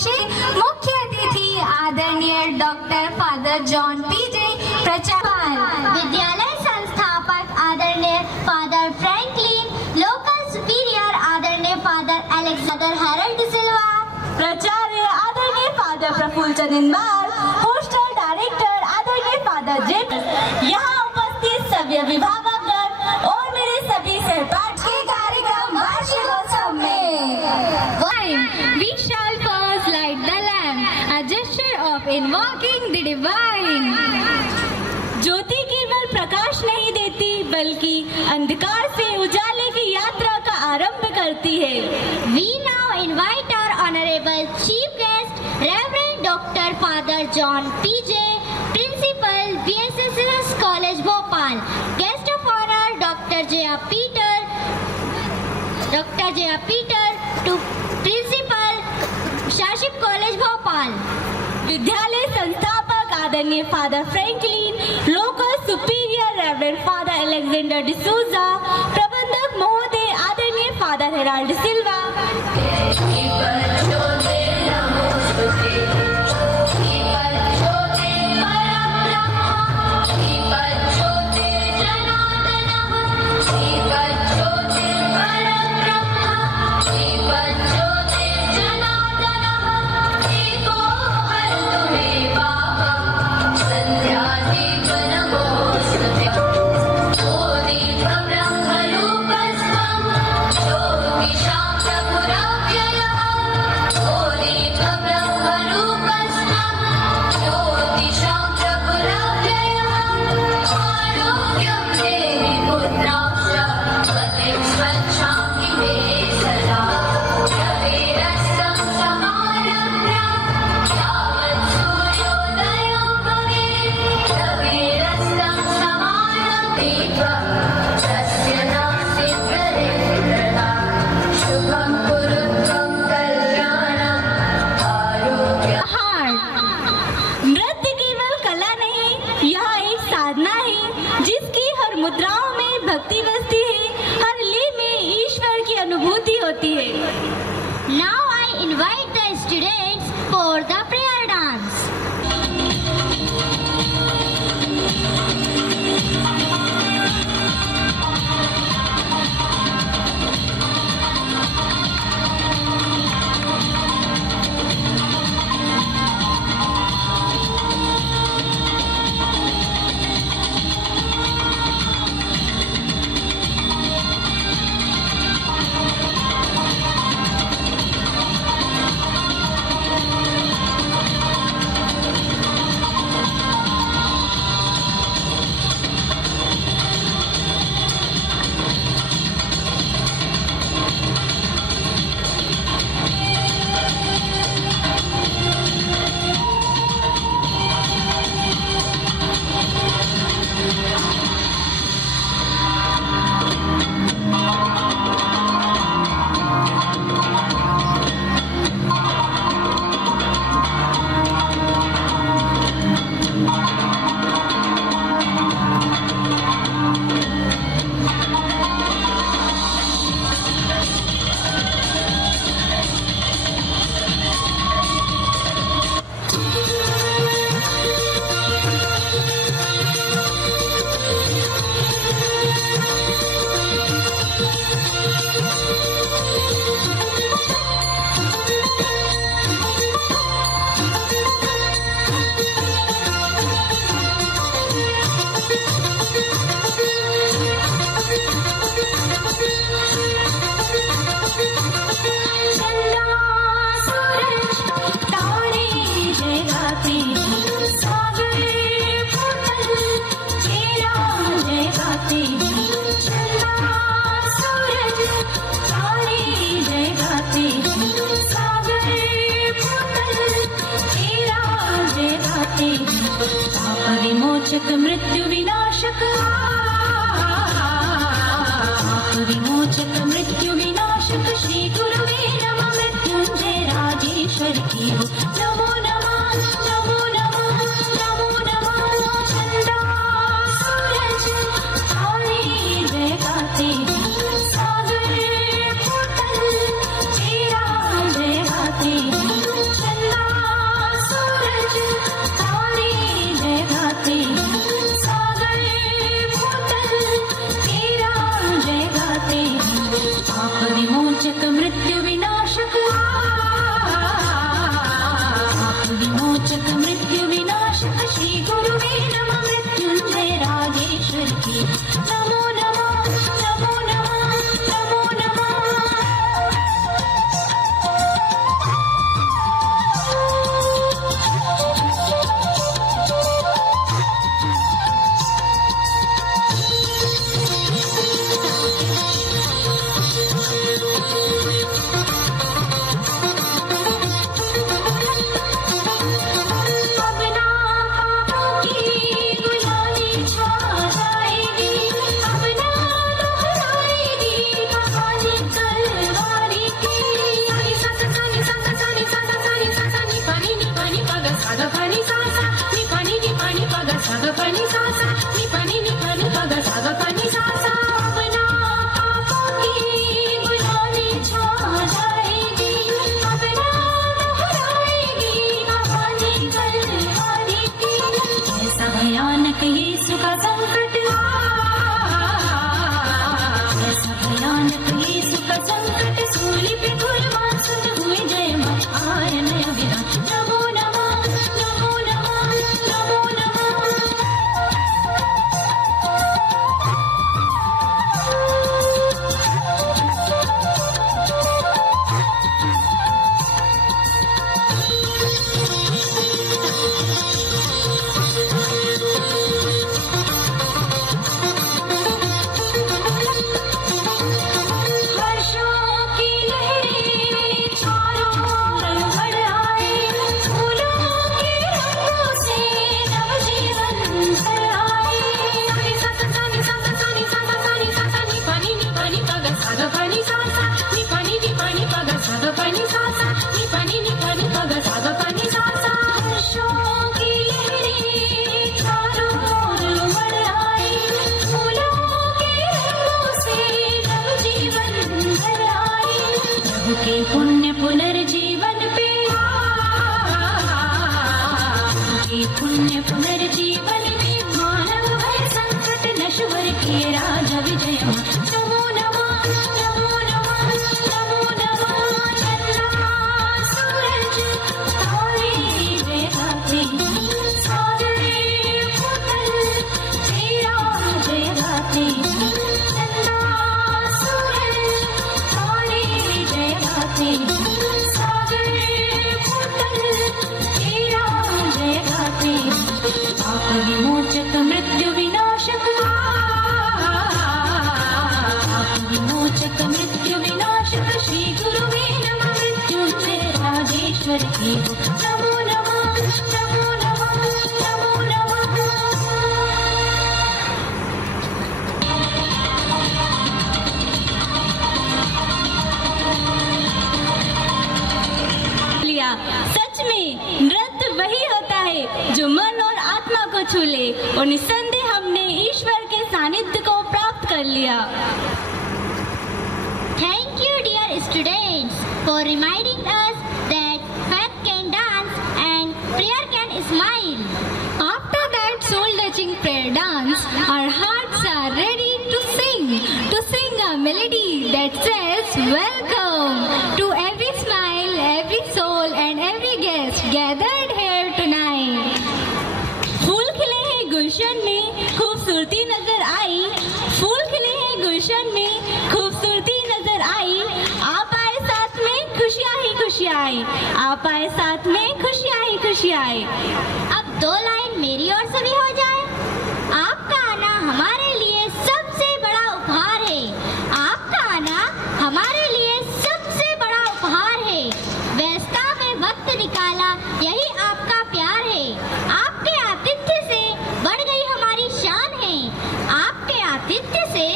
विषय मुख्य अतिथि आदरणीय डॉक्टर फादर जॉन पीजे प्रचार, विद्यालय संस्थापक आदरणीय फादर फ्रैंकलिन, लोकल सुपीरियर आदरणीय फादर अलेक्जेंडर हैरल्ड डिसिल्वा, प्राचार्य आदरणीय फादर प्रफुल्ल चंदिनबाल, पोस्टल डायरेक्टर आदरणीय फादर जेम्स, यहाँ उपस्थित सभी विभागगण और मेरे सभी सहपाठी कार्यक्रम वार्षिकोत्सव में We shall first light the lamp, a gesture of invoking the divine. ज्योति केवल प्रकाश नहीं देती बल्कि अंधकार से उजाले की यात्रा का आरंभ करती है। We now invite our honorable chief guest, Reverend Dr. Father John P.J., Principal, VSSS College Bhopal, Guest of Honor, Dr. J.R. Peter, to Principal, Shaship College Bhopal. विद्यालय संस्थापक आदरणीय father Franklin, local superior reverend father Alexander D'Souza, प्रबंधक महोदय आदरणीय father Herald de Silva, मुद्राओं में भक्ति बसती है, हर लीन में ईश्वर की अनुभूति होती है। Now I invite the students for the prayer dance. विमोचक मृत्यु विनाशक, विमोचक मृत्यु विनाशक श्री गुरुवे नमः। मृत्युंजय राजेश्वर की हो नमो नमः, नमो नमः, नमो नमः। चंदा सूरज तारे जय गाते, सागर फूटल तेरा जय गाते। ईश्वर की हो। नमो नमः नमो नमः नमो नमः। सच में नृत्य वही होता है जो मन और आत्मा को छू ले, और निस्संदेह हमने ईश्वर के सानिध्य को प्राप्त कर लिया। Thank you, dear students, for reminding us that faith can dance and prayer can smile. After that soul-touching prayer dance, our hearts are ready to sing a melody that says, welcome to every smile, every soul and every guest gathered here tonight. फूल खिले हैं गुलशन में खूबसूरती नजर आई, फूल खिले हैं गुलशन में खूबसूरती नजर आई। आप आए साथ में खुशियाँ ही खुशियाँ आई, आप आए साथ में खुशियाँ ही खुशियाँ आई। अब 2 लाइन मेरी ओर से भी हो जाए। आपका आना हमारे लिए सबसे बड़ा उपहार है, आपका आना हमारे लिए सबसे बड़ा उपहार है। व्यस्तता में वक्त निकाला यही आपका प्यार है, आपके आतिथ्य से बढ़ गई हमारी शान है, आपके आतिथ्य से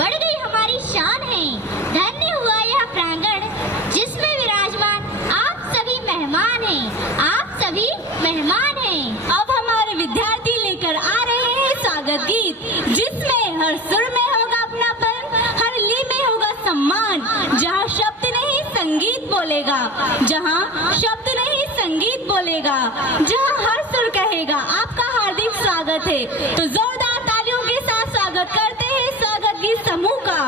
बढ़ गई हमारी शान है। धन्य हुआ यह प्रांगण जिसमें विराजमान आप सभी मेहमान हैं, आप सभी मेहमान हैं। अब हमारे विद्यार्थी लेकर आ रहे हैं स्वागत गीत, जिसमें हर सुर में होगा अपनापन, हर ली में होगा सम्मान। जहाँ शब्द नहीं संगीत बोलेगा, जहाँ शब्द नहीं संगीत बोलेगा, जहाँ हर सुर कहेगा आपका हार्दिक स्वागत है। तो जोरदार तालियों के साथ स्वागत करते हैं स्वागत गीत समूह का।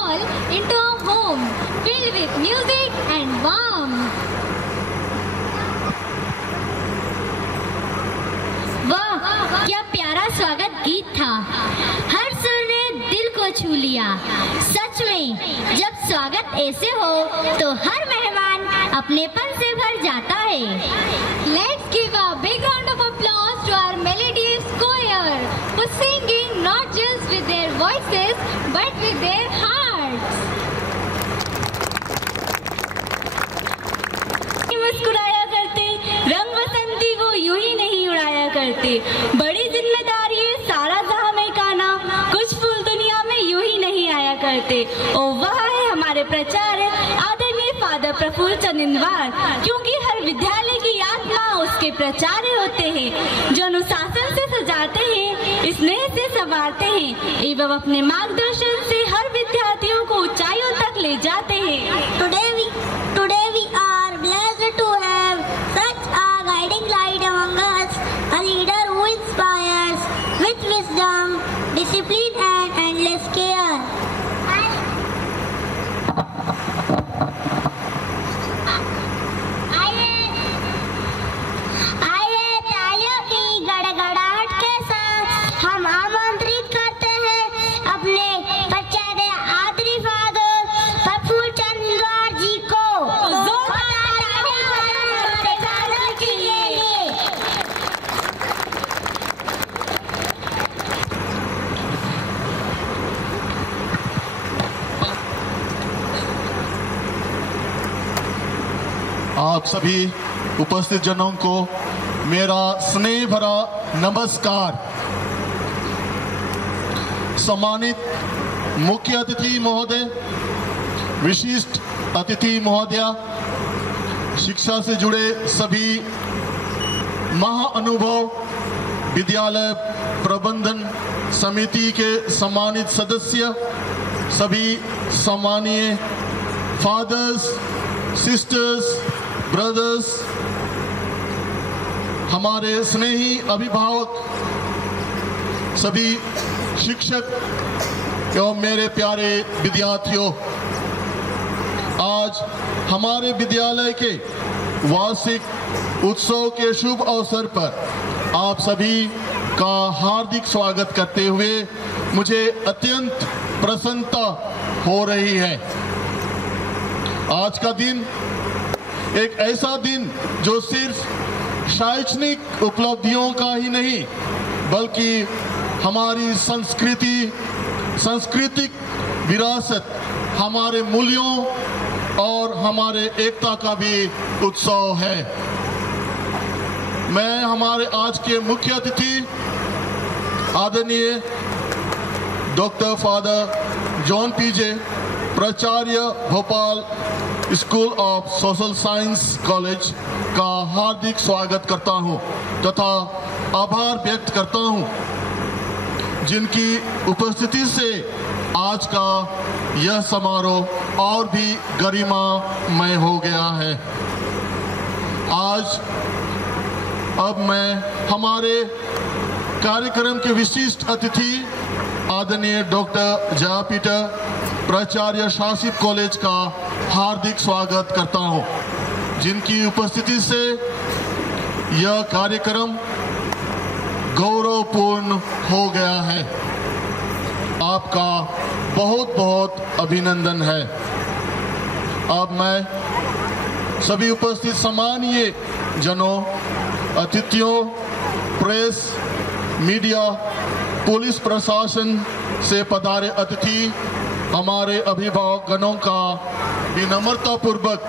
all into a home filled with music and warmth. वाह, क्या प्यारा स्वागत गीत था। हर सुर ने दिल को छू लिया। सच में जब स्वागत ऐसे हो तो हर मेहमान अपनेपन से भर जाता है। Let's give a big round of applause to our melodious choir for singing not just with their voices but with their hearts. मुस्कुराया करते, रंग बसंती वो यूं ही नहीं उड़ाया करते। बड़ी जिम्मेदारी है सारा जहां में काना, कुछ फूल दुनिया में यूं ही नहीं आया करते। ओ वह है हमारे प्राचार्य आदरणीय फादर प्रफुल्ल चंदिनवार, क्योंकि हर विद्यालय की आत्मा उसके प्राचार्य होते हैं, जो अनुशासन से सजाते हैं, स्नेह से संवारते हैं एवं अपने मार्गदर्शन से हर विद्यार्थियों को ऊंचाइयों तक ले जाते हैं। Today we are blessed to have such a guiding light among us, a leader who inspires with wisdom, discipline and endless care. आइए तालियों की गड़गड़ाहट के साथ हम आमंत्रित करते हैं अपने प्राचार्य आदरणीय फादर प्रफुल्ल चंदिनवार जी को। जोरदार तालियां के लिए। आप सभी उपस्थित जनों को मेरा स्नेह भरा नमस्कार। सम्मानित मुख्य अतिथि महोदय, विशिष्ट अतिथि महोदया, शिक्षा से जुड़े सभी महाअनुभव विद्यालय प्रबंधन समिति के सम्मानित सदस्य, सभी सम्मानीय फादर्स, सिस्टर्स, ब्रदर्स, हमारे स्नेही अभिभावक, सभी शिक्षक एवं मेरे प्यारे विद्यार्थियों, आज हमारे विद्यालय के वार्षिक उत्सव के शुभ अवसर पर आप सभी का हार्दिक स्वागत करते हुए मुझे अत्यंत प्रसन्नता हो रही है। आज का दिन एक ऐसा दिन जो सिर्फ शैक्षणिक उपलब्धियों का ही नहीं बल्कि हमारी सांस्कृतिक विरासत, हमारे मूल्यों और हमारे एकता का भी उत्सव है। मैं हमारे आज के मुख्य अतिथि आदरणीय डॉक्टर फादर जॉन पीजे, प्राचार्य Bhopal school of social science college का हार्दिक स्वागत करता हूं तथा आभार व्यक्त करता हूं जिनकी उपस्थिति से आज का यह समारोह और भी गरिमामय हो गया है। अब मैं हमारे कार्यक्रम के विशिष्ट अतिथि आदरणीय डॉक्टर जया पीटर, प्राचार्य शासित कॉलेज का हार्दिक स्वागत करता हूं जिनकी उपस्थिति से यह कार्यक्रम गौरवपूर्ण हो गया है। आपका बहुत बहुत अभिनंदन है। अब मैं सभी उपस्थित सम्मानीय जनों, अतिथियों, प्रेस, मीडिया, पुलिस प्रशासन से पधारे अतिथि, हमारे अभिभावक गणों का विनम्रता पूर्वक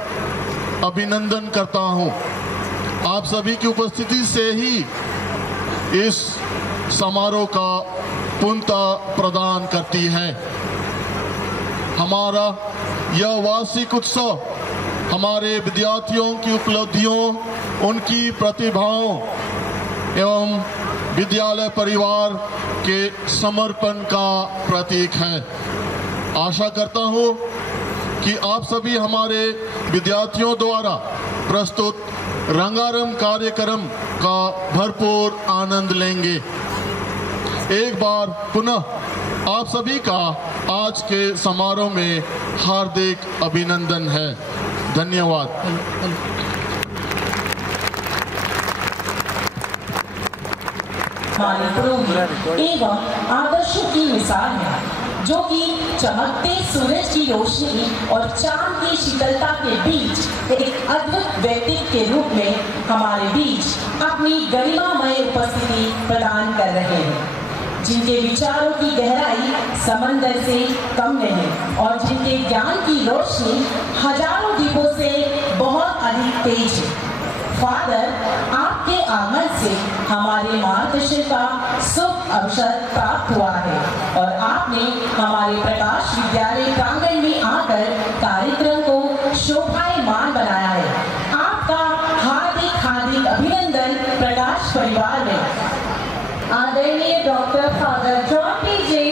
अभिनंदन करता हूं। आप सभी की उपस्थिति से ही इस समारोह का पूर्णता प्रदान करती है। हमारा यह वार्षिक उत्सव हमारे विद्यार्थियों की उपलब्धियों, उनकी प्रतिभाओं एवं विद्यालय परिवार के समर्पण का प्रतीक है। आशा करता हूं कि आप सभी हमारे विद्यार्थियों द्वारा प्रस्तुत रंगारंग कार्यक्रम का भरपूर आनंद लेंगे। एक बार पुनः आप सभी का आज के समारोह में हार्दिक अभिनंदन है। धन्यवाद। हमारे एवं आदर्शों की मिसाल है, जो कि चमकते सूरज की रोशनी और चांद की शीतलता के बीच एक अद्भुत व्यक्तित्व के रूप में हमारे बीच अपनी गरिमामय उपस्थिति प्रदान कर रहे हैं, जिनके विचारों की गहराई समंदर से कम नहीं और जिनके ज्ञान की रोशनी हजारों दीपों से बहुत अधिक तेज है। फादर, आपके आगमन से हमारे मार्गदर्शन का शुभ अवसर प्राप्त हुआ है और आपने हमारे प्रकाश विद्यालय प्रांगण में आकर कार्यक्रम को शोभायमान बनाया है। आपका हार्दिक हार्दिक अभिनंदन प्रकाश परिवार में। आदरणीय डॉक्टर फादर जॉन पीजे,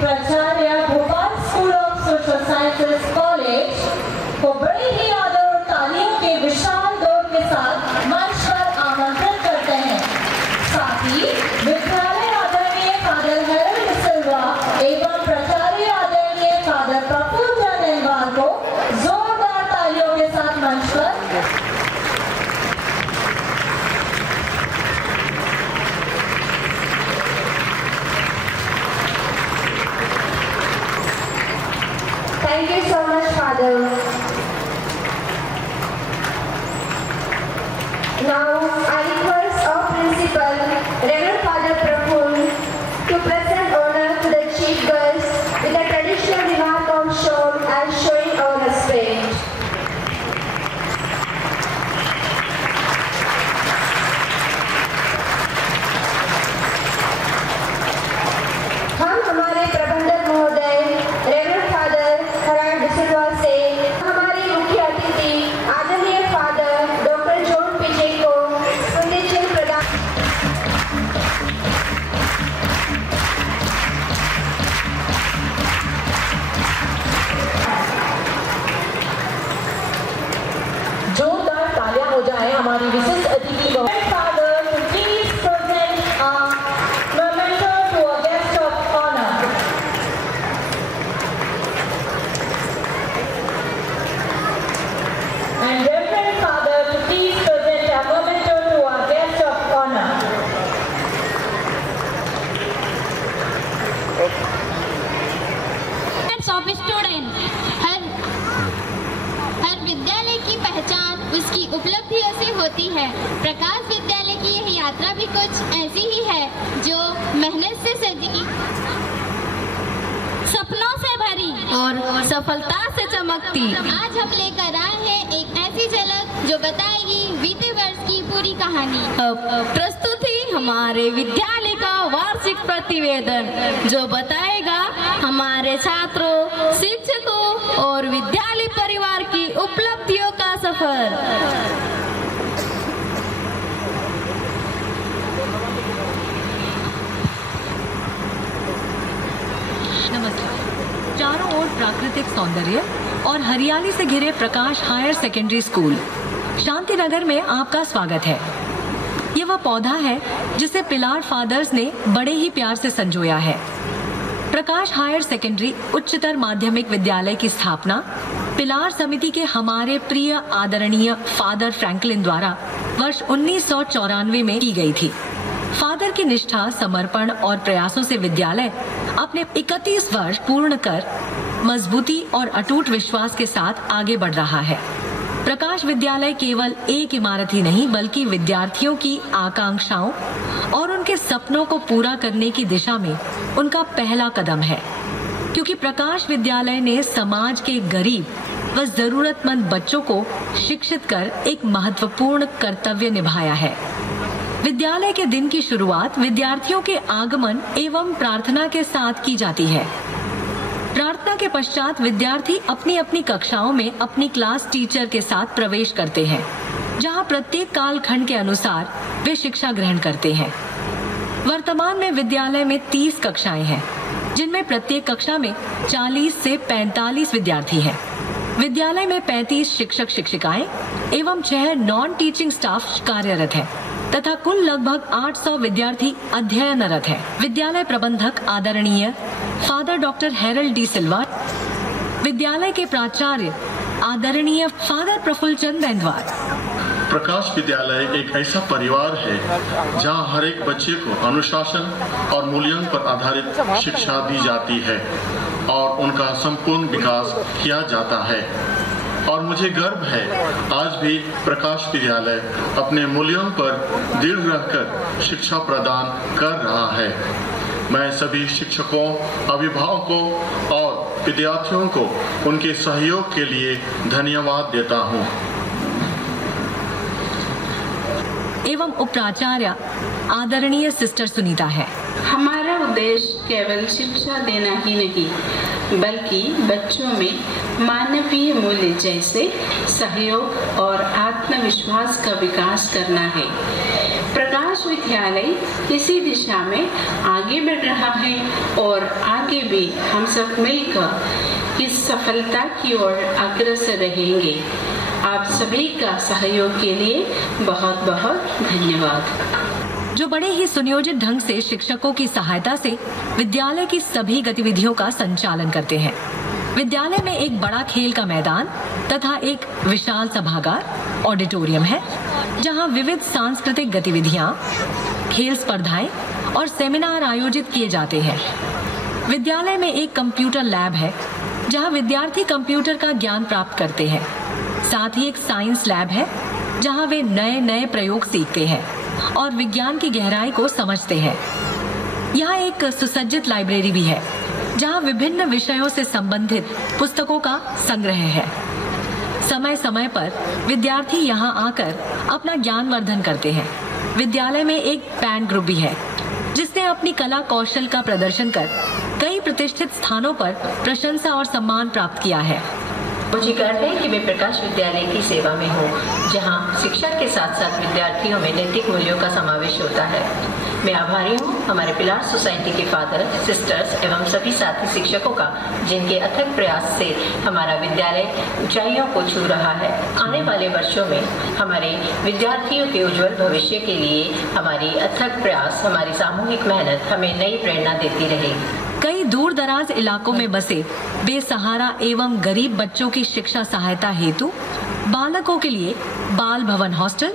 प्राचार्य Bhopal school of social sciences college, को बड़े ही आदर और तालियों के विशाल दौर के साथ मंच पर आमंत्रित करते हैं। साथ ही विद्यालय आदरणीय फादर हेरल्ड सिल्वा एवं प्राचार्य आदरणीय फादर प्रफुल्ल चंद को जोरदार तालियों के साथ मंच पर Thank you so much, Father. Now, I request our principal, Reverend Father Praful, to present honor to the chief guest with a traditional remark of shown as showing our respect. हम हमारे प्रबंधक महोदय रेवरेंड फादर हराड डिसिल्वा से हमारे मुख्य अतिथि आदरणीय father doctor John पीजे को स्मृति चिन्ह प्रदान जोरदार तालियां हो जाए हमारी विशिष्ट अतिथि को। Father to please present a memento to a guest of honor. And Reverend Father to please present a memento to our guest of honor. Of student. हर विद्यालय की पहचान उसकी उपलब्धियों से होती है। प्रकाश विद्यालय की यह यात्रा भी कुछ ऐसी ही है, जो मेहनत से सजी, सपनों से भरी और सफलता से चमकती। आज हम लेकर आए हैं एक ऐसी झलक जो बताएगी बीते वर्ष की पूरी कहानी। अब प्रस्तुति हमारे विद्यालय का वार्षिक प्रतिवेदन, जो बताएगा हमारे छात्रों, शिक्षकों और विद्यालय परिवार की उपलब्धियों का सफर। नमस्कार। चारों ओर प्राकृतिक सौंदर्य और हरियाली से घिरे प्रकाश higher secondary school Shanti Nagar में आपका स्वागत है। ये वह पौधा है जिसे पिलार फादर्स ने बड़े ही प्यार से संजोया है। प्रकाश हायर सेकेंडरी उच्चतर माध्यमिक विद्यालय की स्थापना पिलार समिति के हमारे प्रिय आदरणीय फादर फ्रैंकलिन द्वारा वर्ष 1994 में की गई थी। फादर की निष्ठा, समर्पण और प्रयासों से विद्यालय अपने 31 वर्ष पूर्ण कर मजबूती और अटूट विश्वास के साथ आगे बढ़ रहा है। प्रकाश विद्यालय केवल एक इमारत ही नहीं, बल्कि विद्यार्थियों की आकांक्षाओं और उनके सपनों को पूरा करने की दिशा में उनका पहला कदम है, क्योंकि प्रकाश विद्यालय ने समाज के गरीब व जरूरतमंद बच्चों को शिक्षित कर एक महत्वपूर्ण कर्तव्य निभाया है। विद्यालय के दिन की शुरुआत विद्यार्थियों के आगमन एवं प्रार्थना के साथ की जाती है। प्रार्थना के पश्चात विद्यार्थी अपनी अपनी कक्षाओं में अपनी क्लास टीचर के साथ प्रवेश करते हैं, जहां प्रत्येक कालखंड के अनुसार वे शिक्षा ग्रहण करते हैं। वर्तमान में विद्यालय में 30 कक्षाएं हैं, जिनमें प्रत्येक कक्षा में 40 से 45 विद्यार्थी हैं। विद्यालय में 35 शिक्षक शिक्षिकाएं एवं 6 नॉन टीचिंग स्टाफ कार्यरत हैं तथा कुल लगभग 800 विद्यार्थी अध्ययनरत हैं। विद्यालय प्रबंधक आदरणीय फादर डॉक्टर हैरल्ड डी सिल्वा, विद्यालय के प्राचार्य आदरणीय फादर प्रफुल्ल चंद बेंदवार। प्रकाश विद्यालय एक ऐसा परिवार है जहां हर एक बच्चे को अनुशासन और मूल्यों पर आधारित शिक्षा दी जाती है और उनका संपूर्ण विकास किया जाता है। और मुझे गर्व है आज भी प्रकाश विद्यालय अपने मूल्यों पर दृढ़ रहकर शिक्षा प्रदान कर रहा है। मैं सभी शिक्षकों, अभिभावकों और विद्यार्थियों को उनके सहयोग के लिए धन्यवाद देता हूँ। एवं उपप्राचार्य आदरणीय सिस्टर सुनीता है। हमारा उद्देश्य केवल शिक्षा देना ही नहीं, बल्कि बच्चों में मानवीय मूल्य जैसे सहयोग और आत्मविश्वास का विकास करना है। प्रकाश विद्यालय इसी दिशा में आगे बढ़ रहा है और आगे भी हम सब मिलकर इस सफलता की ओर अग्रसर रहेंगे। आप सभी का सहयोग के लिए बहुत बहुत धन्यवाद। जो बड़े ही सुनियोजित ढंग से शिक्षकों की सहायता से विद्यालय की सभी गतिविधियों का संचालन करते हैं। विद्यालय में एक बड़ा खेल का मैदान तथा एक विशाल सभागार ऑडिटोरियम है, जहां विविध सांस्कृतिक गतिविधियां, खेल स्पर्धाएं और सेमिनार आयोजित किए जाते हैं। विद्यालय में एक कंप्यूटर लैब है, जहां विद्यार्थी कंप्यूटर का ज्ञान प्राप्त करते हैं। साथ ही एक साइंस लैब है, जहां वे नए नए प्रयोग सीखते हैं और विज्ञान की गहराई को समझते हैं। यहाँ एक सुसज्जित लाइब्रेरी भी है, जहाँ विभिन्न विषयों से संबंधित पुस्तकों का संग्रह है। समय समय पर विद्यार्थी यहाँ आकर अपना ज्ञानवर्धन करते हैं। विद्यालय में एक बैंड ग्रुप भी है, जिसने अपनी कला कौशल का प्रदर्शन कर कई प्रतिष्ठित स्थानों पर प्रशंसा और सम्मान प्राप्त किया है। मुझे गर्व है कि मैं प्रकाश विद्यालय की सेवा में हूँ, जहाँ शिक्षा के साथ साथ विद्यार्थियों में नैतिक मूल्यों का समावेश होता है। मैं आभारी हूँ हमारे पिलार सोसाइटी के फादर, सिस्टर्स एवं सभी साथी शिक्षकों का, जिनके अथक प्रयास से हमारा विद्यालय ऊंचाइयों को छू रहा है। आने वाले वर्षों में हमारे विद्यार्थियों के उज्जवल भविष्य के लिए हमारी अथक प्रयास, हमारी सामूहिक मेहनत हमें नई प्रेरणा देती रहेगी। कई दूर दराज इलाकों में बसे बेसहारा एवं गरीब बच्चों की शिक्षा सहायता हेतु बालकों के लिए बाल भवन हॉस्टल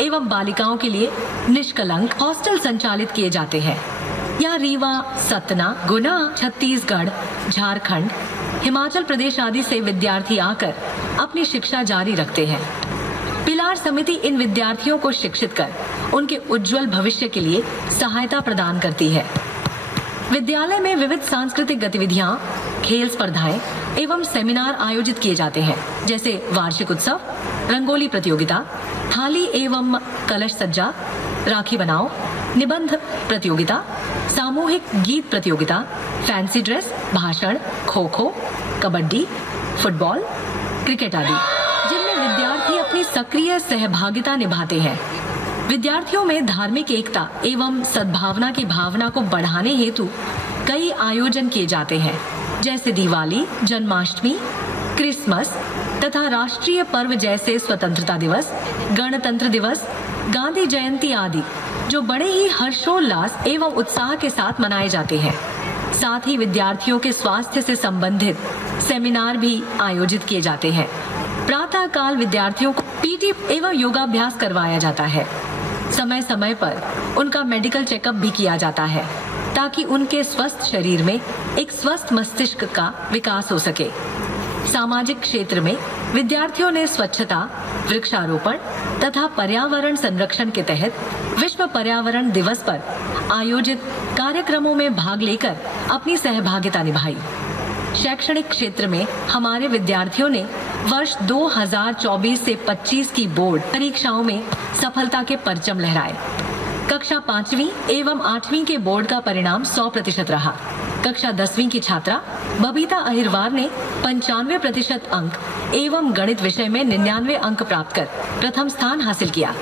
एवं बालिकाओं के लिए निष्कलंक हॉस्टल संचालित किए जाते हैं। यहाँ रीवा, सतना, गुना, छत्तीसगढ़, झारखंड, हिमाचल प्रदेश आदि से विद्यार्थी आकर अपनी शिक्षा जारी रखते हैं। पिलार समिति इन विद्यार्थियों को शिक्षित कर उनके उज्जवल भविष्य के लिए सहायता प्रदान करती है। विद्यालय में विविध सांस्कृतिक गतिविधियां, खेल स्पर्धाएं एवं सेमिनार आयोजित किए जाते हैं, जैसे वार्षिक उत्सव, रंगोली प्रतियोगिता, थाली एवं कलश सज्जा, राखी बनाओ, निबंध प्रतियोगिता, सामूहिक गीत प्रतियोगिता, फैंसी ड्रेस, भाषण, खो खो, कबड्डी, फुटबॉल, क्रिकेट आदि, जिनमें विद्यार्थी अपनी सक्रिय सहभागिता निभाते हैं। विद्यार्थियों में धार्मिक एकता एवं सद्भावना की भावना को बढ़ाने हेतु कई आयोजन किए जाते हैं, जैसे दिवाली, जन्माष्टमी, क्रिसमस तथा राष्ट्रीय पर्व जैसे स्वतंत्रता दिवस, गणतंत्र दिवस, गांधी जयंती आदि, जो बड़े ही हर्षोल्लास एवं उत्साह के साथ मनाए जाते हैं। साथ ही विद्यार्थियों के स्वास्थ्य से संबंधित सेमिनार भी आयोजित किए जाते हैं। प्रातः काल विद्यार्थियों को पीटी एवं योगाभ्यास करवाया जाता है। समय समय पर उनका मेडिकल चेकअप भी किया जाता है, ताकि उनके स्वस्थ शरीर में एक स्वस्थ मस्तिष्क का विकास हो सके। सामाजिक क्षेत्र में विद्यार्थियों ने स्वच्छता, वृक्षारोपण तथा पर्यावरण संरक्षण के तहत विश्व पर्यावरण दिवस पर आयोजित कार्यक्रमों में भाग लेकर अपनी सहभागिता निभाई। शैक्षणिक क्षेत्र में हमारे विद्यार्थियों ने वर्ष 2024 से 25 की बोर्ड परीक्षाओं में सफलता के परचम लहराए। कक्षा 5वीं एवं 8वीं के बोर्ड का परिणाम 100% रहा। कक्षा 10वीं की छात्रा बबीता अहिरवार ने 95% अंक एवं गणित विषय में 99 अंक प्राप्त कर प्रथम स्थान हासिल किया।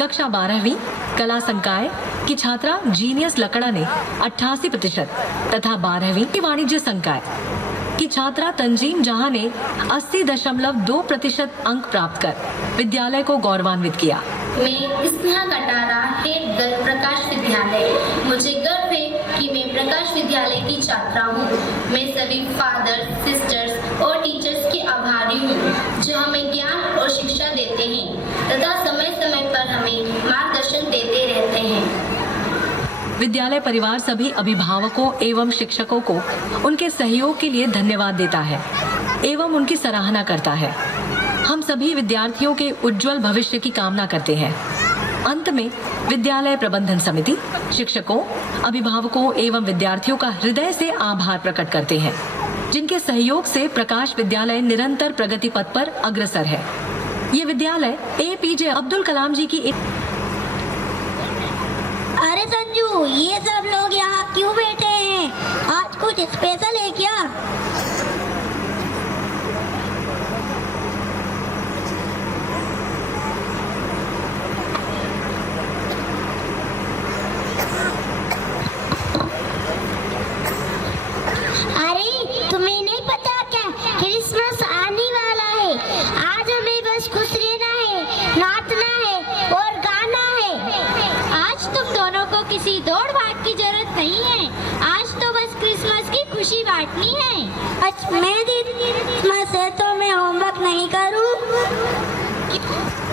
कक्षा 12वीं कला संकाय की छात्रा जीनियस लकड़ा ने 88% तथा 12वीं की वाणिज्य संकाय की छात्रा तंजीम जहां ने 80.2% अंक प्राप्त कर विद्यालय को गौरवान्वित किया। मैं स्नेहा कटारा, हेड गर्ल प्रकाश विद्यालय। मुझे गर्व है कि मैं प्रकाश विद्यालय की छात्रा हूँ। मैं सभी फादर, सिस्टर्स और टीचर्स की आभारी हूँ जो हमें ज्ञान और शिक्षा देते हैं तथा समय समय पर हमें मार्गदर्शन देते रहते हैं। विद्यालय परिवार सभी अभिभावकों एवं शिक्षकों को उनके सहयोग के लिए धन्यवाद देता है एवं उनकी सराहना करता है। हम सभी विद्यार्थियों के उज्जवल भविष्य की कामना करते हैं। अंत में विद्यालय प्रबंधन समिति, शिक्षकों, अभिभावकों एवं विद्यार्थियों का हृदय से आभार प्रकट करते हैं जिनके सहयोग से प्रकाश विद्यालय निरंतर प्रगति पथ पर अग्रसर है। ये विद्यालय APJ अब्दुल कलाम जी की अरे संजू, ये सब लोग यहाँ क्यों बैठे हैं? आज कुछ स्पेशल है क्या? अरे तुम्हें नहीं पता क्या, क्रिसमस आने वाला है। आज हमें बस खुश रहना है, नाचना है और गाना है। आज तुम दोनों को किसी दौड़ भाग की जरूरत नहीं है। आज तो बस क्रिसमस की खुशी बांटनी है। अच्छा, मैं दीदी क्रिसमस है तो मैं होमवर्क नहीं करूँ?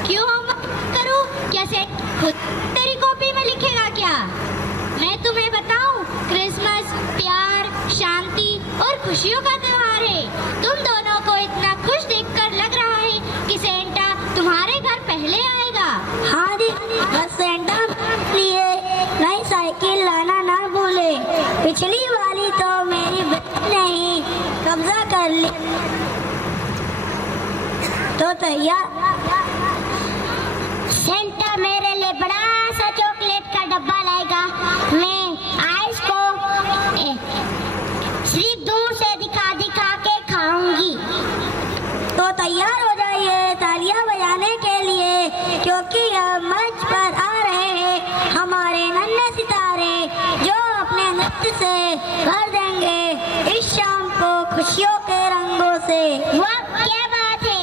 क्यों होमवर्क करूं? क्या सेट खुद तेरी कॉपी में लिखेगा क्या? मैं तुम्हें बताऊं, क्रिसमस प्यार, शांति और खुशियों का त्योहार है। तुम दोनों को इतना खुश देखकर लग रहा है कि सेंटा तुम्हारे घर पहले आएगा। हाँ दीदी, बस सेंटा लिए नई साइकिल लाना ना भूले। पिछली वाली तो मेरी बहन ने ही कब्जा कर ली। तो तैयार? सेंटा मेरे लिए बड़ा सा चॉकलेट का डब्बा लाएगा। मैं आइस को सिर्फ दूर से दिखा दिखा के खाऊंगी। तो तैयार हो जाइए तालियां बजाने के लिए, क्योंकि अब मंच पर आ रहे हैं हमारे नन्हे सितारे जो अपने नृत्य से भर देंगे इस शाम को खुशियों के रंगों से। वाह, क्या बात है!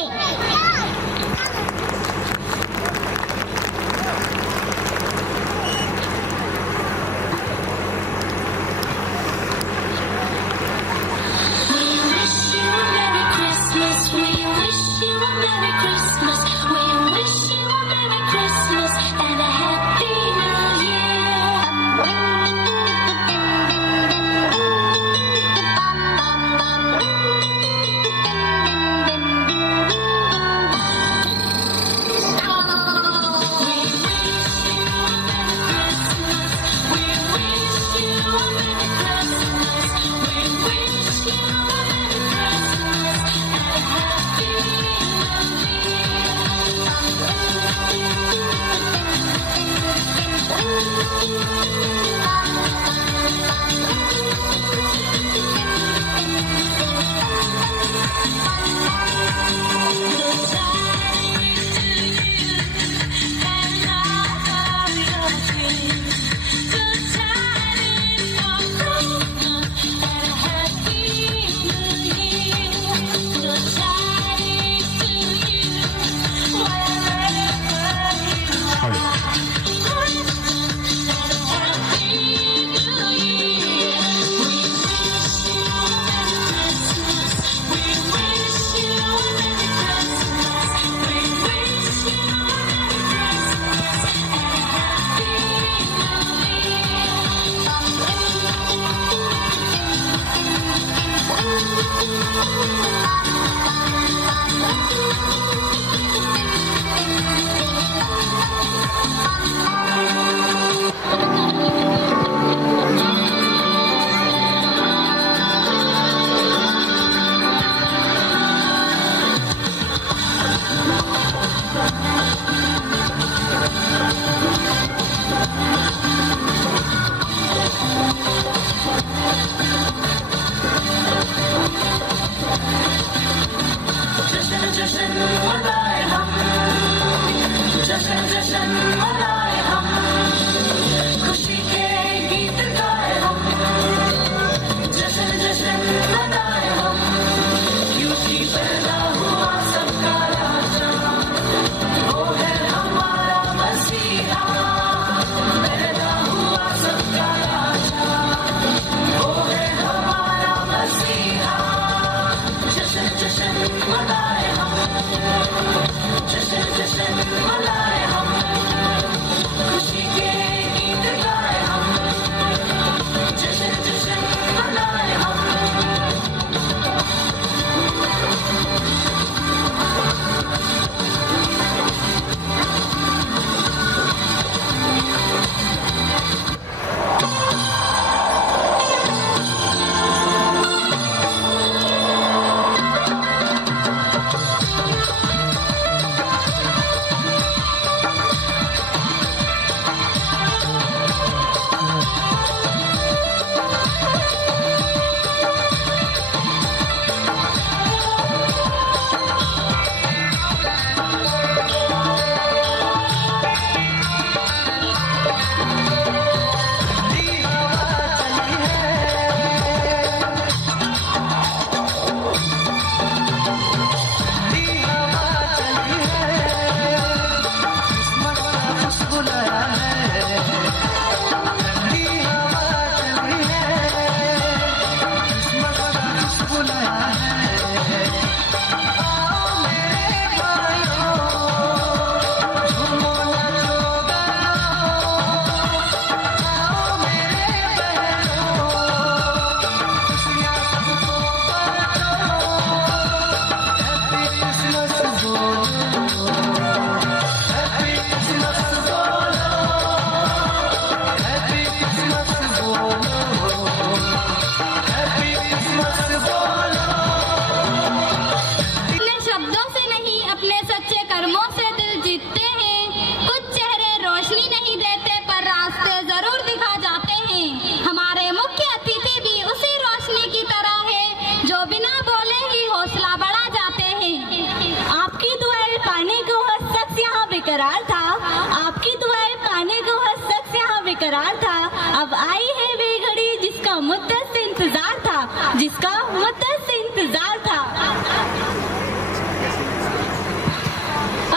अब आई है वे घड़ी जिसका मुद्दत से इंतजार था, जिसका मुद्दत से इंतजार था।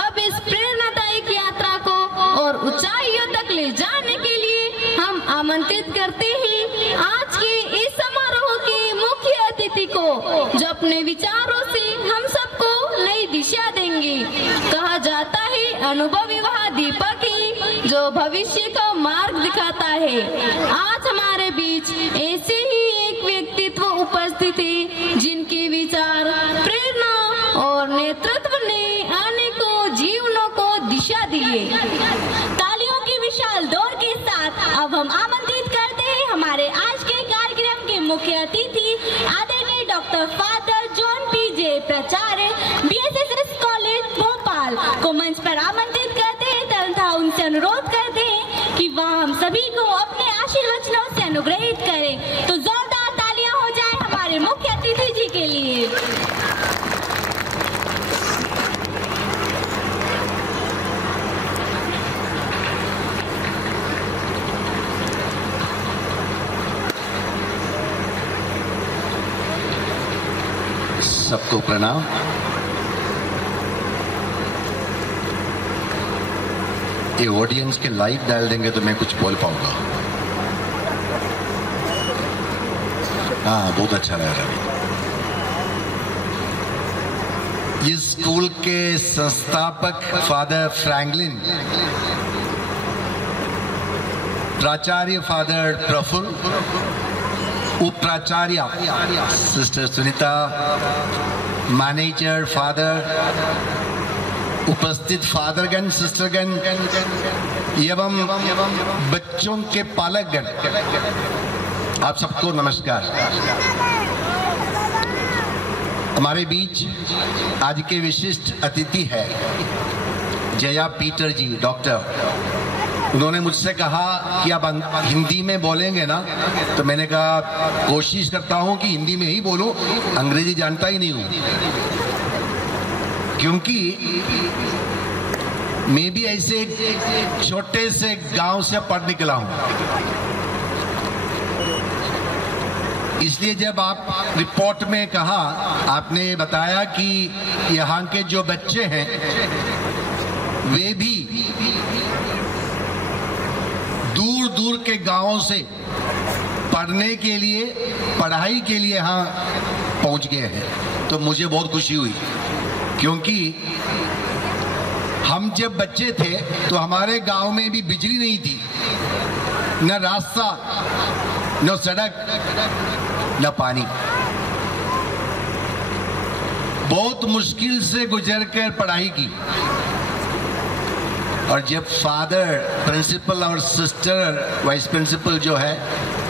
अब इस प्रेरणादायक यात्रा को और ऊंचाइयों तक ले जाने के लिए हम आमंत्रित करते हैं आज के इस समारोह के मुख्य अतिथि को, जो अपने विचारों से हम सबको नई दिशा देंगे। कहा जाता है अनुभवी वह दीपक है जो भविष्य का मार्ग दिखाता है। आज हमारे बीच ऐसे ही एक व्यक्तित्व उपस्थित है जिनके विचार, प्रेरणा और नेतृत्व ने अनेकों जीवनों को दिशा दी है। तालियों की विशाल दौड़ के साथ अब हम आमंत्रित करते हैं हमारे आज के कार्यक्रम के मुख्य अतिथि आदरणीय डॉक्टर फादर जॉन पीजे, प्राचार्य BSSS कॉलेज भोपाल को मंच पर आमंत्रित करते हैं तथा उनसे अनुरोध करते हैं कि वह हम सभी को अपने आशीर्वचनों से अनुग्रहित करें। तो जोरदार तालियां हो जाए हमारे मुख्य अतिथि जी के लिए। सबको प्रणाम। ये ऑडियंस के लाइव डाल देंगे तो मैं कुछ बोल पाऊंगा। हाँ, बहुत अच्छा लग रहा है। इस स्कूल के संस्थापक फादर फ्रैंकलिन, प्राचार्य फादर प्रफुल्ल, उपाचार्य सिस्टर सुनीता, मैनेजर फादर, उपस्थित फादरगण, सिस्टरगण एवं बच्चों के पालकगण, आप सबको नमस्कार। हमारे बीच आज के विशिष्ट अतिथि है जया पीटर जी, डॉक्टर। उन्होंने मुझसे कहा कि आप हिंदी में बोलेंगे ना, तो मैंने कहा कोशिश करता हूं कि हिंदी में ही बोलूं, अंग्रेजी जानता ही नहीं हूं, क्योंकि मैं भी ऐसे एक छोटे से गांव से पढ़ निकला हूं। इसलिए जब आप रिपोर्ट में कहा, आपने बताया कि यहाँ के जो बच्चे हैं वे भी दूर दूर के गांवों से पढ़ने के लिए, पढ़ाई के लिए यहाँ पहुंच गए हैं, तो मुझे बहुत खुशी हुई। क्योंकि हम जब बच्चे थे तो हमारे गांव में भी बिजली नहीं थी, न रास्ता, न सड़क, न पानी। बहुत मुश्किल से गुजरकर पढ़ाई की। और जब फादर प्रिंसिपल और सिस्टर वाइस प्रिंसिपल जो है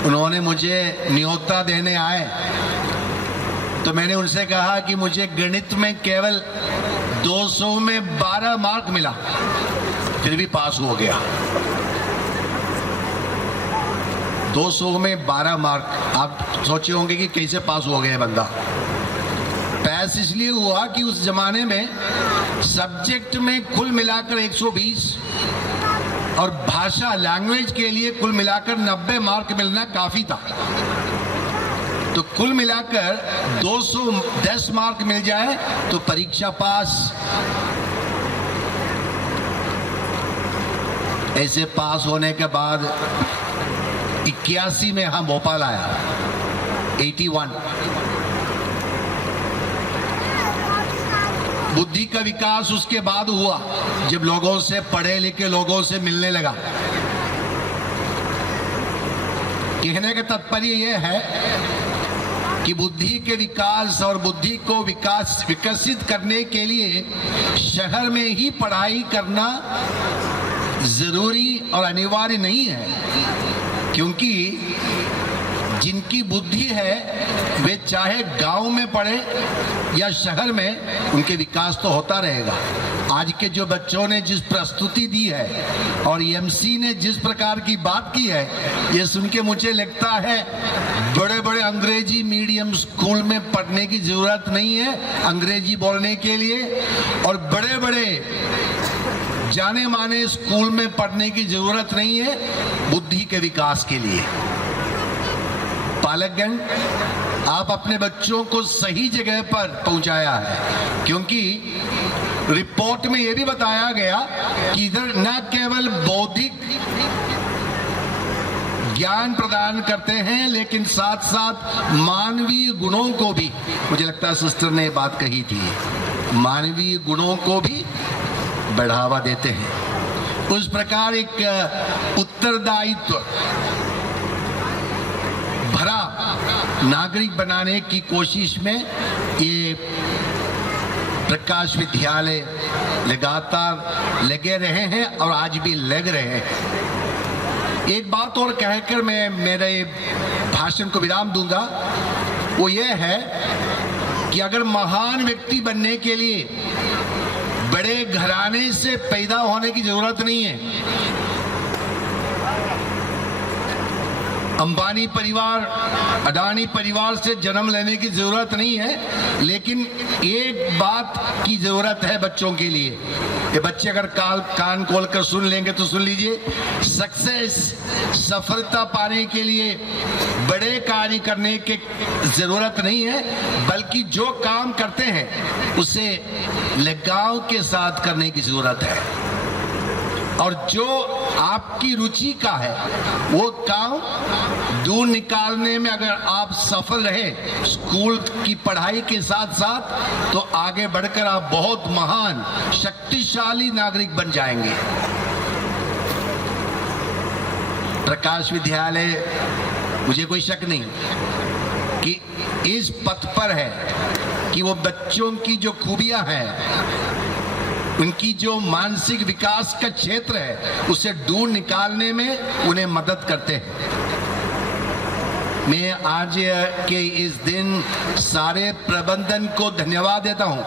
उन्होंने मुझे न्योता देने आए, तो मैंने उनसे कहा कि मुझे गणित में केवल 200 में 12 मार्क मिला, फिर भी पास हो गया। 200 में 12 मार्क, आप सोचे होंगे कि कैसे पास हो गया बंदा। पास इसलिए हुआ कि उस जमाने में सब्जेक्ट में कुल मिलाकर 120 और भाषा, लैंग्वेज के लिए कुल मिलाकर 90 मार्क मिलना काफी था। तो कुल मिलाकर 210 मार्क मिल जाए तो परीक्षा पास। ऐसे पास होने के बाद 81 में हम भोपाल आया, 81। बुद्धि का विकास उसके बाद हुआ, जब लोगों से, पढ़े लिखे लोगों से मिलने लगा। कहने का तात्पर्य यह है कि बुद्धि के विकास और बुद्धि को विकसित करने के लिए शहर में ही पढ़ाई करना जरूरी और अनिवार्य नहीं है, क्योंकि जिनकी बुद्धि है वे चाहे गांव में पढ़े या शहर में, उनके विकास तो होता रहेगा। आज के जो बच्चों ने जिस प्रस्तुति दी है और एमसी ने जिस प्रकार की बात की है, ये सुन के मुझे लगता है बड़े बड़े अंग्रेजी मीडियम स्कूल में पढ़ने की जरूरत नहीं है अंग्रेजी बोलने के लिए, और बड़े बड़े जाने माने स्कूल में पढ़ने की जरूरत नहीं है बुद्धि के विकास के लिए। पालकगण, आप अपने बच्चों को सही जगह पर पहुंचाया है, क्योंकि रिपोर्ट में यह भी बताया गया कि इधर न केवल बौद्धिक ज्ञान प्रदान करते हैं लेकिन साथ साथ मानवीय गुणों को भी, मुझे लगता है सिस्टर ने बात कही थी, मानवीय गुणों को भी बढ़ावा देते हैं। उस प्रकार एक उत्तरदायित्व भरा नागरिक बनाने की कोशिश में ये प्रकाश विद्यालय लगातार लगे रहे हैं और आज भी लग रहे हैं। एक बात और कहकर मैं मेरे भाषण को विराम दूंगा, वो ये है कि अगर महान व्यक्ति बनने के लिए बड़े घराने से पैदा होने की जरूरत नहीं है। अंबानी परिवार, अडानी परिवार से जन्म लेने की जरूरत नहीं है, लेकिन एक बात की जरूरत है बच्चों के लिए। ये बच्चे अगर कान खोल कर सुन लेंगे तो सुन लीजिए, सक्सेस, सफलता पाने के लिए बड़े कार्य करने की जरूरत नहीं है, बल्कि जो काम करते हैं उसे लगाव के साथ करने की जरूरत है। और जो आपकी रुचि का है वो काम दूर निकालने में अगर आप सफल रहे स्कूल की पढ़ाई के साथ साथ, तो आगे बढ़कर आप बहुत महान शक्तिशाली नागरिक बन जाएंगे। प्रकाश विद्यालय, मुझे कोई शक नहीं कि इस पथ पर है कि वो बच्चों की जो खूबियां हैं, उनकी जो मानसिक विकास का क्षेत्र है उसे दूर निकालने में उन्हें मदद करते हैं। मैं आज के इस दिन सारे प्रबंधन को धन्यवाद देता हूं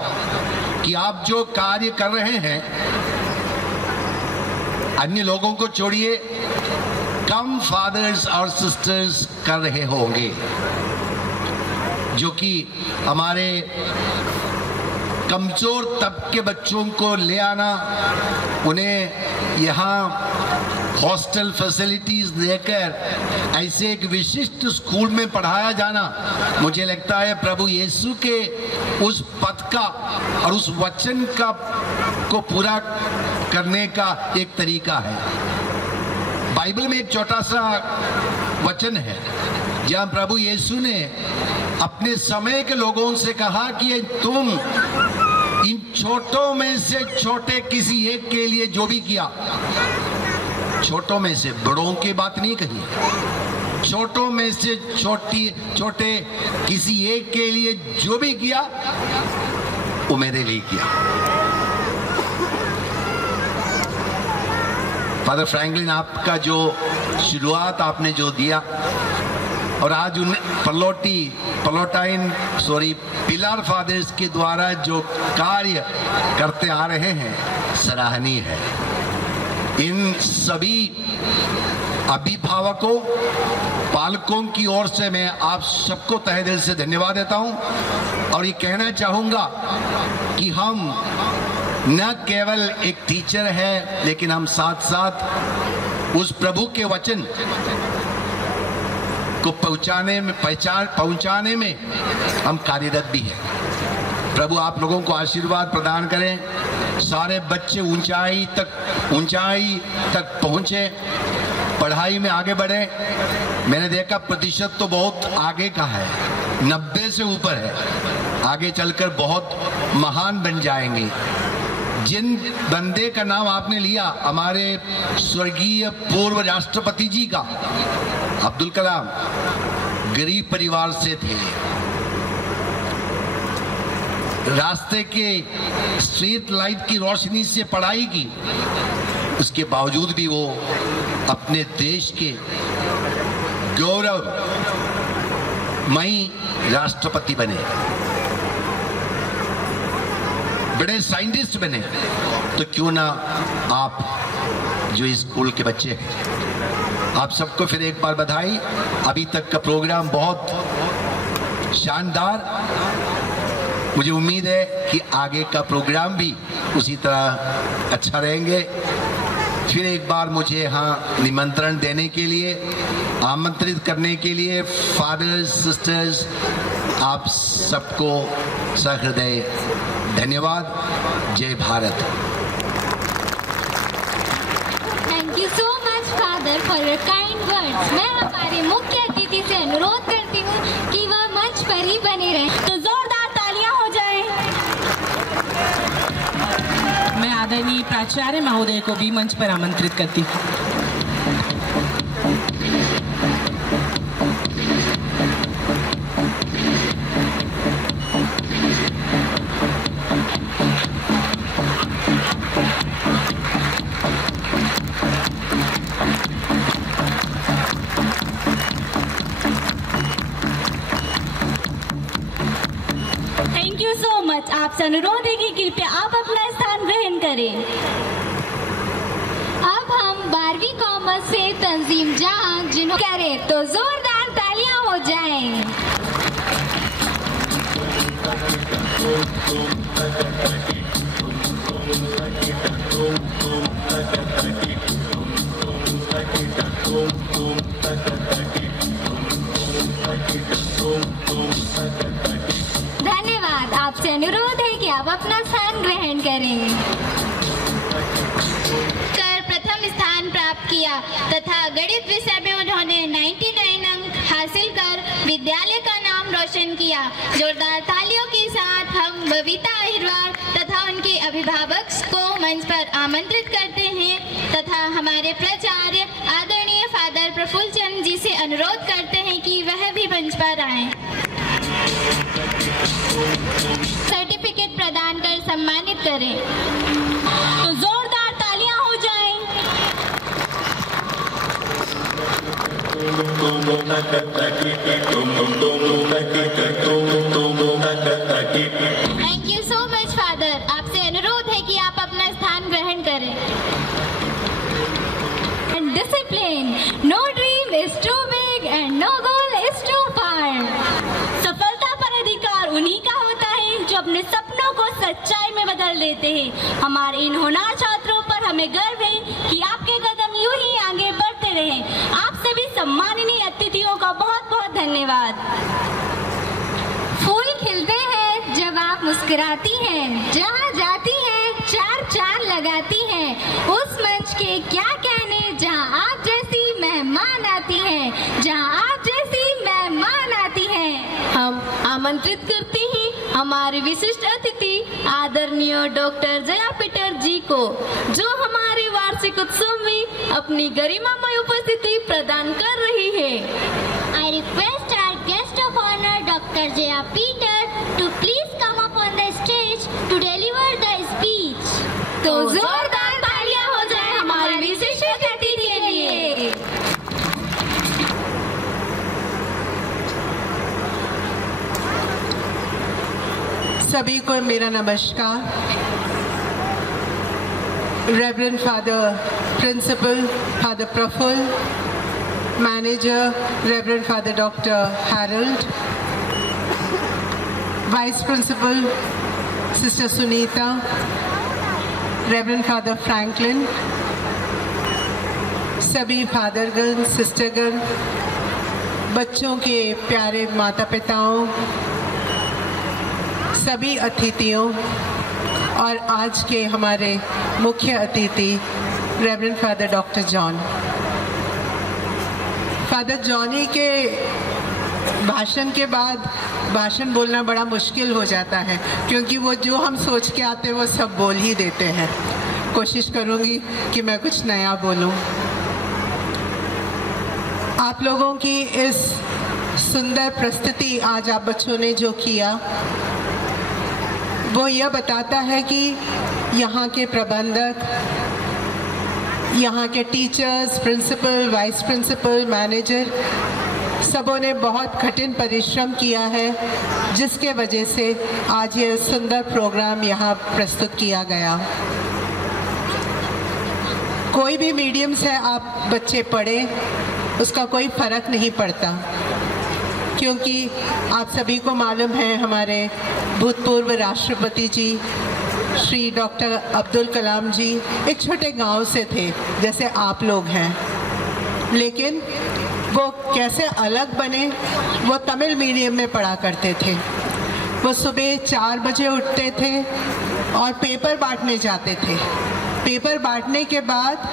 कि आप जो कार्य कर रहे हैं, अन्य लोगों को छोड़िए, कम फादर्स और सिस्टर्स कर रहे होंगे, जो कि हमारे कमजोर तबके के बच्चों को ले आना, उन्हें यहाँ हॉस्टल फैसिलिटीज देकर ऐसे एक विशिष्ट स्कूल में पढ़ाया जाना, मुझे लगता है प्रभु यीशु के उस पथ का और उस वचन का को पूरा करने का एक तरीका है। बाइबल में एक छोटा सा वचन है जहाँ प्रभु यीशु ने अपने समय के लोगों से कहा कि तुम इन छोटों में से छोटे किसी एक के लिए जो भी किया, छोटों में से, बड़ों की बात नहीं कही, छोटों में से छोटे किसी एक के लिए जो भी किया वो मेरे लिए किया। फादर फ्रैंकलिन, आपका जो शुरुआत आपने जो दिया और आज उन पिलर फादर्स के द्वारा जो कार्य करते आ रहे हैं, सराहनीय है। इन सभी अभिभावकों, पालकों की ओर से मैं आप सबको तहे दिल से धन्यवाद देता हूं और ये कहना चाहूंगा कि हम न केवल एक टीचर है, लेकिन हम साथ साथ उस प्रभु के वचन को पहुंचाने में हम कार्यरत भी हैं। प्रभु आप लोगों को आशीर्वाद प्रदान करें, सारे बच्चे ऊंचाई तक पहुंचे, पढ़ाई में आगे बढ़े। मैंने देखा प्रतिशत तो बहुत आगे का है, 90 से ऊपर है, आगे चलकर बहुत महान बन जाएंगे। जिन बंदे का नाम आपने लिया, हमारे स्वर्गीय पूर्व राष्ट्रपति जी का, अब्दुल कलाम, गरीब परिवार से थे, रास्ते के स्ट्रीट लाइट की रोशनी से पढ़ाई की, उसके बावजूद भी वो अपने देश के गौरवमयी राष्ट्रपति बने, बड़े साइंटिस्ट बने। तो क्यों ना आप जो इस स्कूल के बच्चे हैं, आप सबको फिर एक बार बधाई। अभी तक का प्रोग्राम बहुत शानदार मुझे उम्मीद है कि आगे का प्रोग्राम भी उसी तरह अच्छा रहेंगे। फिर एक बार मुझे यहाँ निमंत्रण देने के लिए, आमंत्रित करने के लिए फादर्स, सिस्टर्स, आप सबको सहृदय धन्यवाद। जय Bharat. Thank you so much father for your kind words. मैं हमारे मुख्य अतिथि से अनुरोध करती हूँ कि वह मंच पर ही बने रहें। तो जोरदार तालियां हो जाएं। मैं आदरणीय प्राचार्य महोदय को भी मंच पर आमंत्रित करती हूँ। Thank you so much. आपसे अनुरोध है कि कृपया आप अपना स्थान ग्रहण करें। अब हम 12वीं कॉमर्स से तंजीम जहां जिन्हों करें तो जोरदार तालियां हो जाएं। धन्यवाद। आपसे अनुरोध है कि आप अपना स्थान ग्रहण करें। कर प्रथम स्थान प्राप्त किया तथा गणित विषय में उन्होंने 99 अंक हासिल कर विद्यालय का नाम रोशन किया। जोरदार तालियों के साथ हम बबीता अहिरवार तथा उनके अभिभावक को मंच पर आमंत्रित करते हैं तथा हमारे प्राचार्य आदरणीय फादर प्रफुल्ल चंद जी से अनुरोध करते हैं कि वह भी मंच पर आएं। सर्टिफिकेट प्रदान कर सम्मानित करें। तो जोरदार तालियां हो जाएं। Thank you so much father. आपसे अनुरोध है कि आप अपना स्थान ग्रहण करें। And discipline. No dream is too big and no goal is too far. सफलता पर अधिकार उन्हीं का होता है जो अपने सपनों को सच्चाई में बदल देते हैं। हमारे इन होनहार छात्रों पर हमें गर्व है कि आपके कदम यूं ही आगे बढ़ते रहें। आप सभी सम्माननीय अतिथियों का बहुत बहुत धन्यवाद। फूल खिलते हैं जब आप मुस्कुराती हैं, जहाँ जाती हैं चार चार लगाती हैं। उस मंच के क्या कहने जहाँ आप जैसी मेहमान आती हैं, जहाँ आप जैसी मेहमान आती हैं। हम आमंत्रित करते हैं हमारे विशिष्ट अतिथि आदरणीय डॉक्टर जया पीटर जी को, जो हमारे वार्षिक उत्सव में अपनी गरिमामय उपस्थिति प्रदान कर रही है। I request our guest of honor, Dr. Jaya Peter, to please come up on the stage to deliver the speech. तो जोरदार तालियां हो जाए हमारे विशिष्ट अतिथि के लिए। सभी को मेरा नमस्कार। Reverend father principal father Prafull, manager reverend father doctor Harold, vice principal sister Sunita, reverend father Franklin, सभी फादरगण, सिस्टरगण, बच्चों के प्यारे माता पिताओं, सभी अतिथियों और आज के हमारे मुख्य अतिथि reverend father doctor John. Father Johnny के भाषण के बाद भाषण बोलना बड़ा मुश्किल हो जाता है, क्योंकि वो जो हम सोच के आते हैं वो सब बोल ही देते हैं। कोशिश करूँगी कि मैं कुछ नया बोलूँ। आप लोगों की इस सुंदर प्रस्तुति आज आप बच्चों ने जो किया वो यह बताता है कि यहाँ के प्रबंधक, यहाँ के teachers, principal, vice principal, manager, सबों ने बहुत कठिन परिश्रम किया है, जिसके वजह से आज ये सुंदर प्रोग्राम यहाँ प्रस्तुत किया गया। कोई भी मीडियम से आप बच्चे पढ़ें, उसका कोई फ़र्क नहीं पड़ता। क्योंकि आप सभी को मालूम है हमारे भूतपूर्व राष्ट्रपति जी श्री डॉक्टर अब्दुल कलाम जी एक छोटे गांव से थे जैसे आप लोग हैं, लेकिन वो कैसे अलग बने, वो तमिल मीडियम में पढ़ा करते थे। वो सुबह 4 बजे उठते थे और पेपर बांटने जाते थे। पेपर बांटने के बाद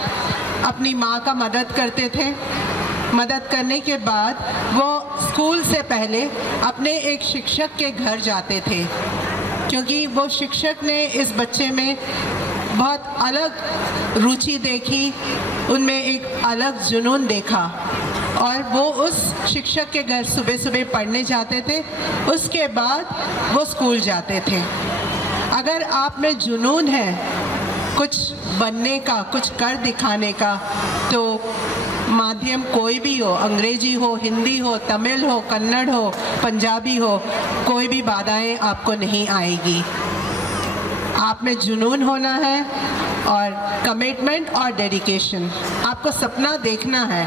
अपनी माँ का मदद करते थे। मदद करने के बाद वो स्कूल से पहले अपने एक शिक्षक के घर जाते थे, क्योंकि वो शिक्षक ने इस बच्चे में बहुत अलग रुचि देखी, उनमें एक अलग जुनून देखा और वो उस शिक्षक के घर सुबह सुबह पढ़ने जाते थे। उसके बाद वो स्कूल जाते थे। अगर आप में जुनून है कुछ बनने का, कुछ कर दिखाने का, तो माध्यम कोई भी हो, अंग्रेजी हो, हिंदी हो, तमिल हो, कन्नड़ हो, पंजाबी हो, कोई भी बाधाएं आपको नहीं आएगी। आप में जुनून होना है और कमिटमेंट और डेडिकेशन। आपको सपना देखना है,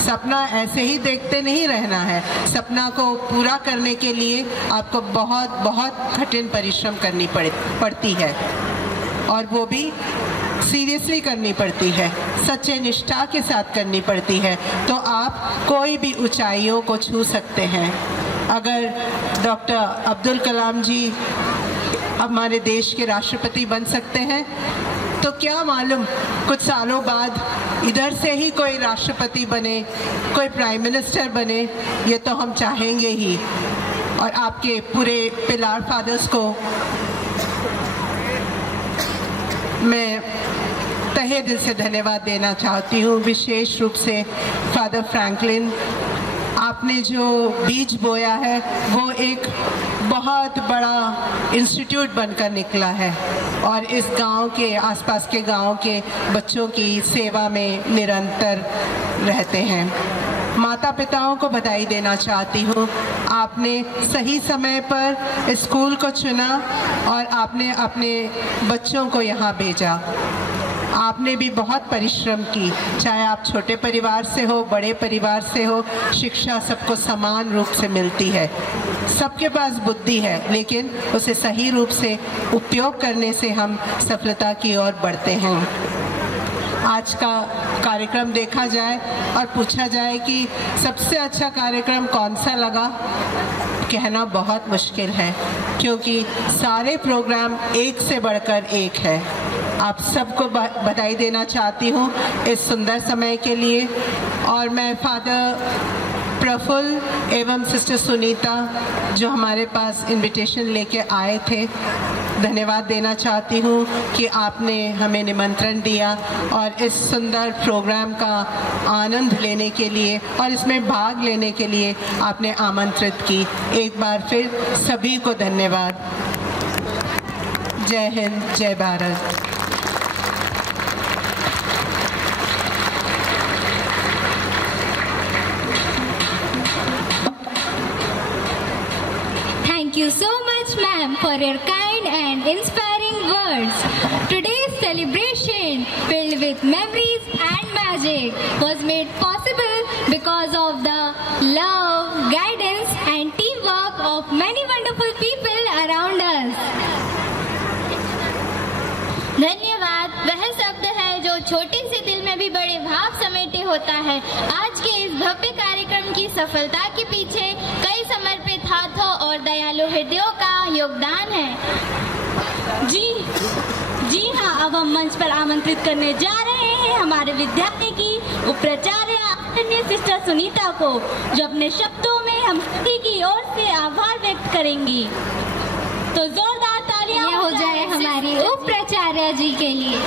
सपना ऐसे ही देखते नहीं रहना है। सपना को पूरा करने के लिए आपको बहुत बहुत कठिन परिश्रम करनी पड़ती है और वो भी सीरियसली करनी पड़ती है, सच्चे निष्ठा के साथ करनी पड़ती है, तो आप कोई भी ऊंचाइयों को छू सकते हैं। अगर डॉक्टर अब्दुल कलाम जी हमारे देश के राष्ट्रपति बन सकते हैं, तो क्या मालूम कुछ सालों बाद इधर से ही कोई राष्ट्रपति बने, कोई प्राइम मिनिस्टर बने, ये तो हम चाहेंगे ही। और आपके पूरे पिलार फादर्स को मैं तहे दिल से धन्यवाद देना चाहती हूँ, विशेष रूप से फादर फ्रैंकलिन। आपने जो बीज बोया है वो एक बहुत बड़ा इंस्टीट्यूट बनकर निकला है और इस गांव के, आसपास के गांव के बच्चों की सेवा में निरंतर रहते हैं। माता पिताओं को बधाई देना चाहती हूँ, आपने सही समय पर स्कूल को चुना और आपने अपने बच्चों को यहाँ भेजा। आपने भी बहुत परिश्रम की, चाहे आप छोटे परिवार से हो, बड़े परिवार से हो, शिक्षा सबको समान रूप से मिलती है। सबके पास बुद्धि है, लेकिन उसे सही रूप से उपयोग करने से हम सफलता की ओर बढ़ते हैं। आज का कार्यक्रम देखा जाए और पूछा जाए कि सबसे अच्छा कार्यक्रम कौन सा लगा, कहना बहुत मुश्किल है, क्योंकि सारे प्रोग्राम एक से बढ़कर एक है। आप सबको बधाई देना चाहती हूँ इस सुंदर समय के लिए। और मैं फादर प्रफुल्ल एवं सिस्टर सुनीता जो हमारे पास इनविटेशन लेके आए थे, धन्यवाद देना चाहती हूँ कि आपने हमें निमंत्रण दिया और इस सुंदर प्रोग्राम का आनंद लेने के लिए और इसमें भाग लेने के लिए आपने आमंत्रित की। एक बार फिर सभी को धन्यवाद। जय हिंद, जय Bharat. Thank you so much, ma'am, for your kind and inspiring words. Today's celebration, filled with memories and magic, was made possible because of the love, guidance, and teamwork of many wonderful people around us. धन्यवाद वह शब्द है जो छोटे से दिल में भी बड़े भाव समेटे होता है। आज के इस भव्य कार्यक्रम की सफलता के पीछे कई समर्पित हाथों और दयालु हृदयों का योगदान है। जी हाँ, अब हम मंच पर आमंत्रित करने जा रहे हैं हमारे विद्यालय की उपाचार्य आदरणीय सिस्टर सुनीता को, जो अपने शब्दों में हम सभी की ओर से आभार व्यक्त करेंगी। तो जोरदार तालियां हो जाए हमारी उपाचार्य जी के लिए।